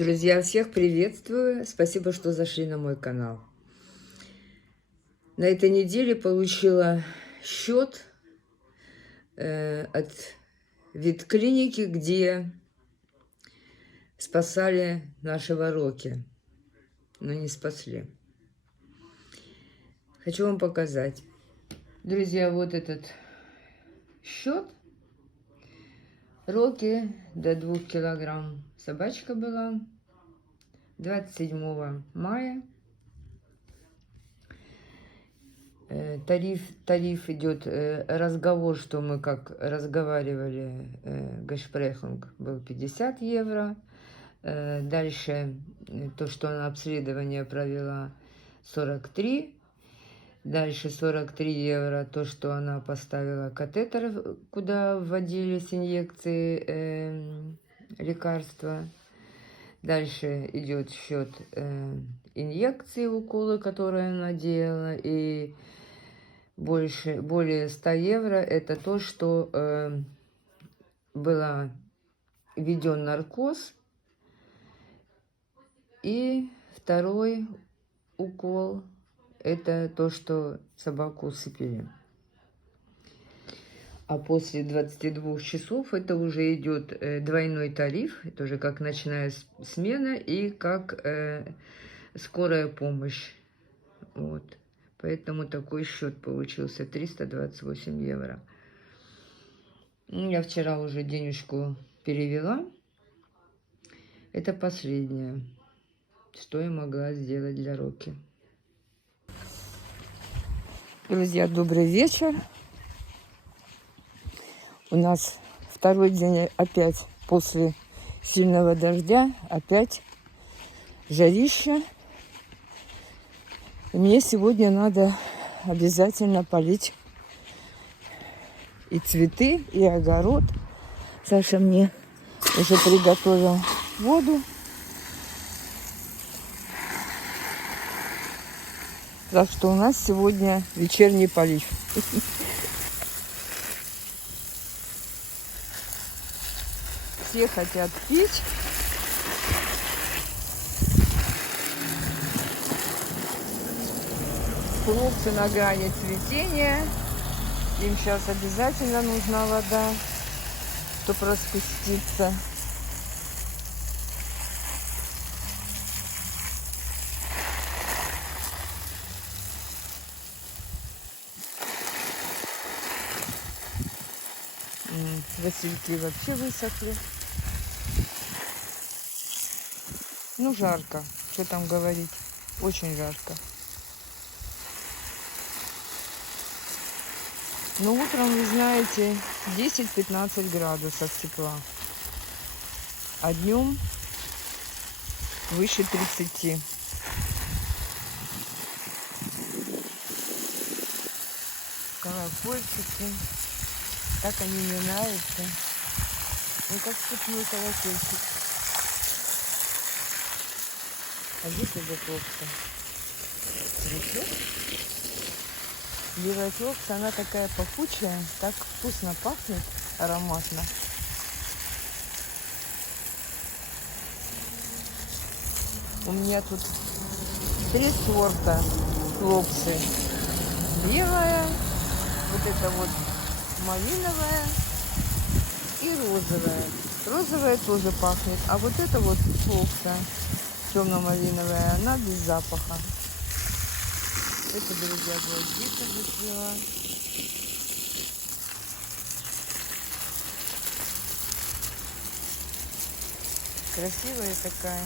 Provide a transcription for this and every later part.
Друзья, всех приветствую. Спасибо, что зашли на мой канал. На этой неделе получила счет от ветклиники, где спасали нашего Роки, но не спасли. Хочу вам показать. Друзья, вот этот счет. Роки до 2 килограмм собачка была 27 мая. Тариф идет, разговор, что мы как разговаривали, гешпрехунг был 50 евро. Дальше то, что она обследование провела, 43. Дальше 43 евро то, что она поставила катетер, куда вводились инъекции, лекарства. Дальше идет счет инъекции, уколы, которые она делала. И более 100 евро это то, что было введен наркоз. И второй укол это то, что собаку усыпили. А после 22 часов это уже идет двойной тариф. Это уже как ночная смена и как скорая помощь. Вот. Поэтому такой счет получился 328 евро. Я вчера уже денежку перевела. Это последнее, что я могла сделать для Роки. Друзья, добрый вечер. У нас второй день опять после сильного дождя, опять жарища. И мне сегодня надо обязательно полить и цветы, и огород. Саша мне уже приготовил воду. Так что у нас сегодня вечерний полив. Все хотят пить. Хлопцы на грани цветения. Им сейчас обязательно нужна вода, чтобы распуститься. Васильки вообще высохли. Ну, жарко. Что там говорить? Очень жарко. Но утром, вы знаете, 10-15 градусов тепла. А днем выше 30. Колокольчики. Так они мне нравятся. Ну, как цветной колокольчик. А здесь уже флокса. Цветет. Белая флокса, она такая пахучая, так вкусно пахнет, ароматно. У меня тут 3 сорта флоксы. Белая, вот это вот малиновая и розовая. Розовая тоже пахнет, а вот это вот флокса темно-малиновая, она без запаха. Это, друзья, гвоздика зацвела. Красивая такая.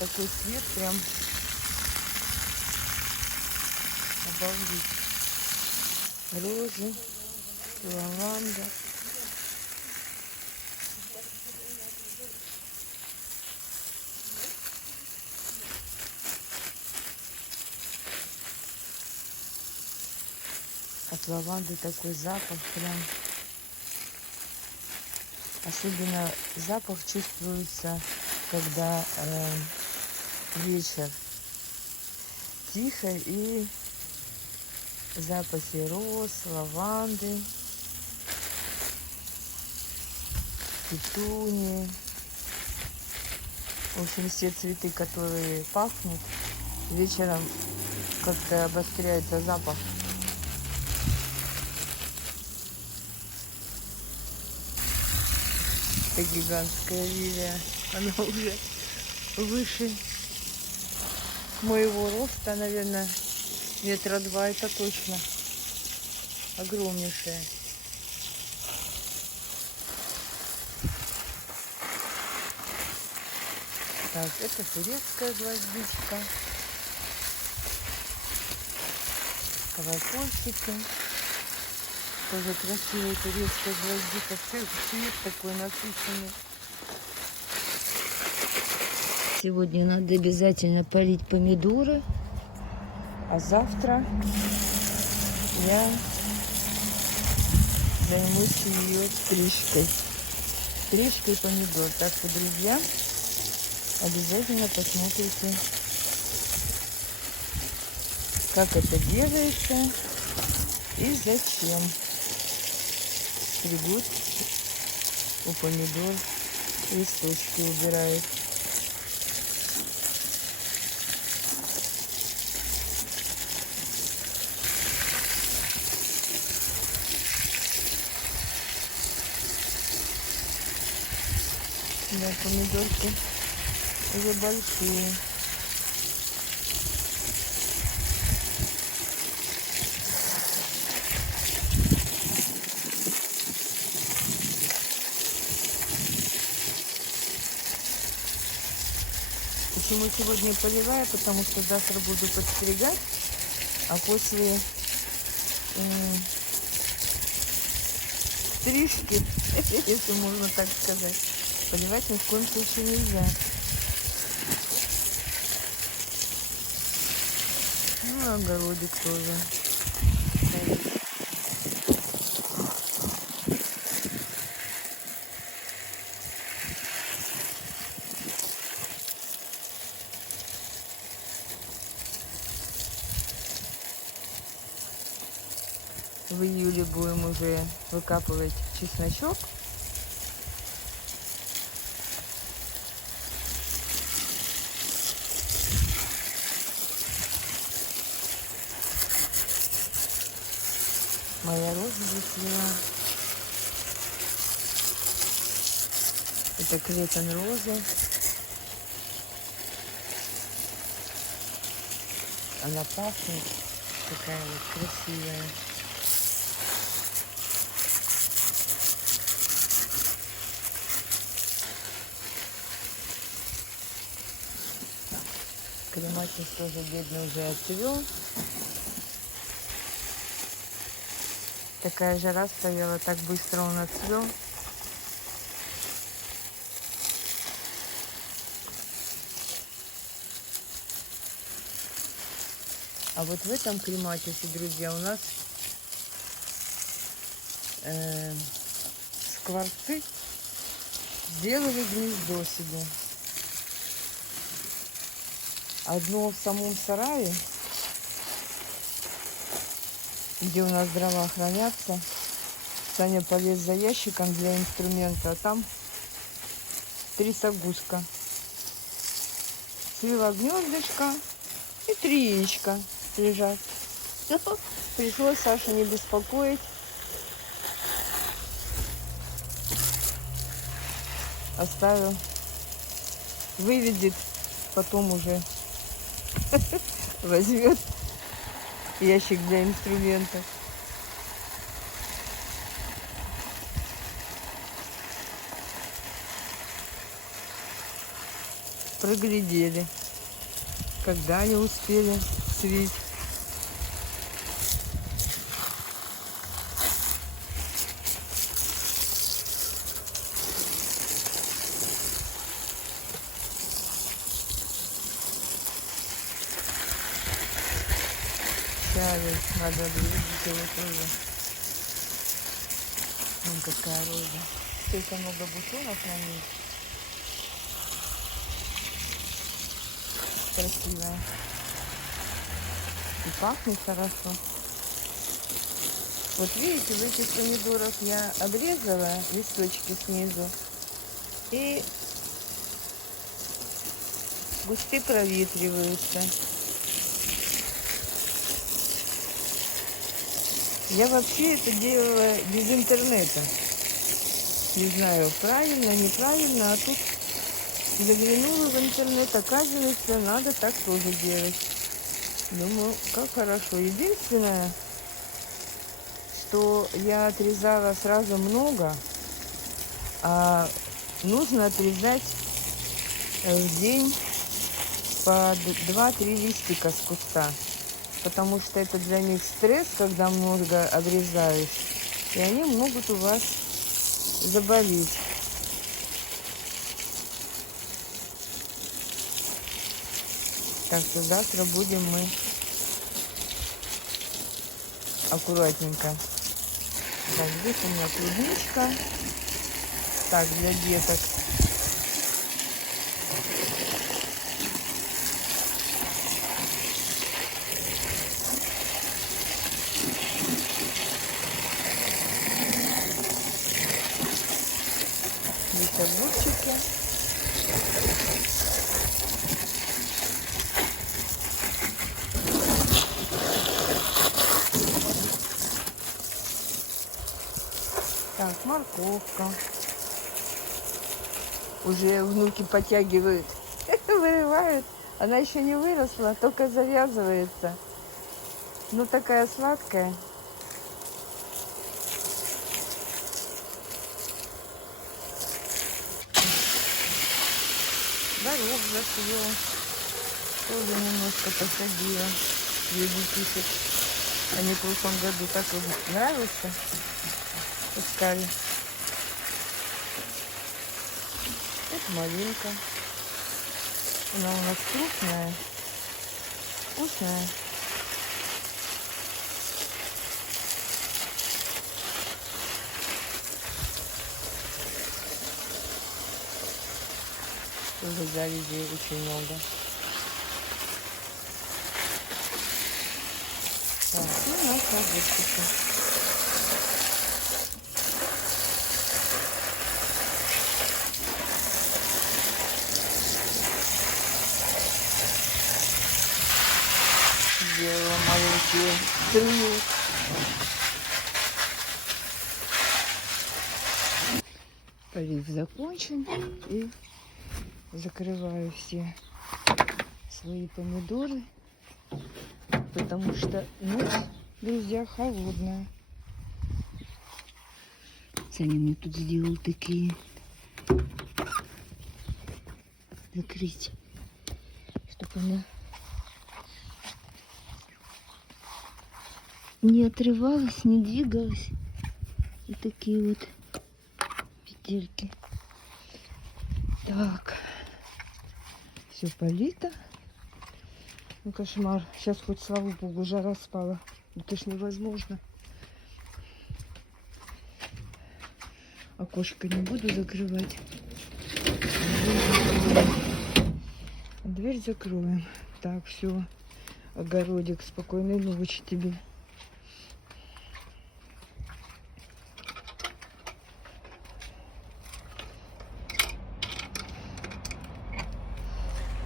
Такой цвет прям обалдеть. Розы, лаванда. От лаванды такой запах прям. Особенно запах чувствуется, когда вечер. Тихо и запахи роз, лаванды, петунии. В общем, все цветы, которые пахнут, вечером как-то обостряется запах. Это гигантская лилия. Она уже выше моего роста, наверное, 2 метра, это точно. Огромнейшая. Так, это турецкая гвоздичка. Колокольчики. Тоже красивая турецкая гвоздика. Цвет такой насыщенный. Сегодня надо обязательно полить помидоры. А завтра я займусь ее стрижкой. Стрижкой помидор. Так что, друзья, обязательно посмотрите, как это делается и зачем стригут у помидор, листочки убирают. Да, помидорки уже большие. Почему сегодня поливаю? Потому что завтра буду подстригать, а после стрижки, если можно так сказать, поливать ни в коем случае нельзя. Ну, огородик тоже. В июле будем уже выкапывать чесночок. Моя роза зацвела. Это клетон розы. Она пахнет, такая вот красивая. Клематис тоже бедный уже отцвел. Такая жара стояла, так быстро он отцвел. А вот в этом клематисе, друзья, у нас скворцы сделали гнездо себе. Одно в самом сарае, где у нас дрова хранятся. Саня полез за ящиком для инструмента, а там 3 сагушка. Свела гнездышко и 3 яичка лежат. Пришлось Сашу не беспокоить. Оставил. Выведет, потом уже возьмет ящик для инструментов. Проглядели, когда они успели свить. Надо видеть его тоже. Вон какая роза. Сколько много бутонов на ней. Красивая. И пахнет хорошо. Вот видите, в этих помидорах я обрезала листочки снизу и Кусты проветриваются. Я вообще это делала без интернета. Не знаю, правильно, неправильно, а тут заглянула в интернет, оказывается, надо так тоже делать. Думаю, как хорошо. Единственное, что я отрезала сразу много, а нужно отрезать в день по 2-3 листика с куста. Потому что это для них стресс, когда много обрезаешь, и они могут у вас заболеть. Так что завтра будем мы аккуратненько. Так, здесь у меня клубничка. Так, для деток. Здесь огурчики. Так, морковка. Уже внуки подтягивают, вырывают. Она еще не выросла, только завязывается. Ну, такая сладкая. Горох засела. Тоже немножко посадила. Детишек. Они в прошлом году так и нравятся. Пускали. Это малинка. Она у нас крупная, вкусная. Тоже завязи очень много. Так, и у нас огурчики. Сделала маленькие струю. Полив закончен, и закрываю все свои помидоры, потому что ночь, друзья, холодная. Саня мне тут сделал такие накрыть, чтобы она не отрывалась, не двигалась. И такие вот петельки. Так, все полито. Ну, кошмар. Сейчас хоть, слава богу, жара спала. Это ж невозможно. Окошко не буду закрывать. Дверь закроем. Так, все. Огородик, спокойной ночи тебе.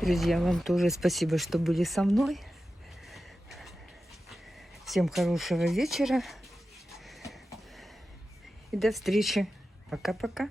Друзья, вам тоже спасибо, что были со мной. Всем хорошего вечера. И до встречи. Пока-пока.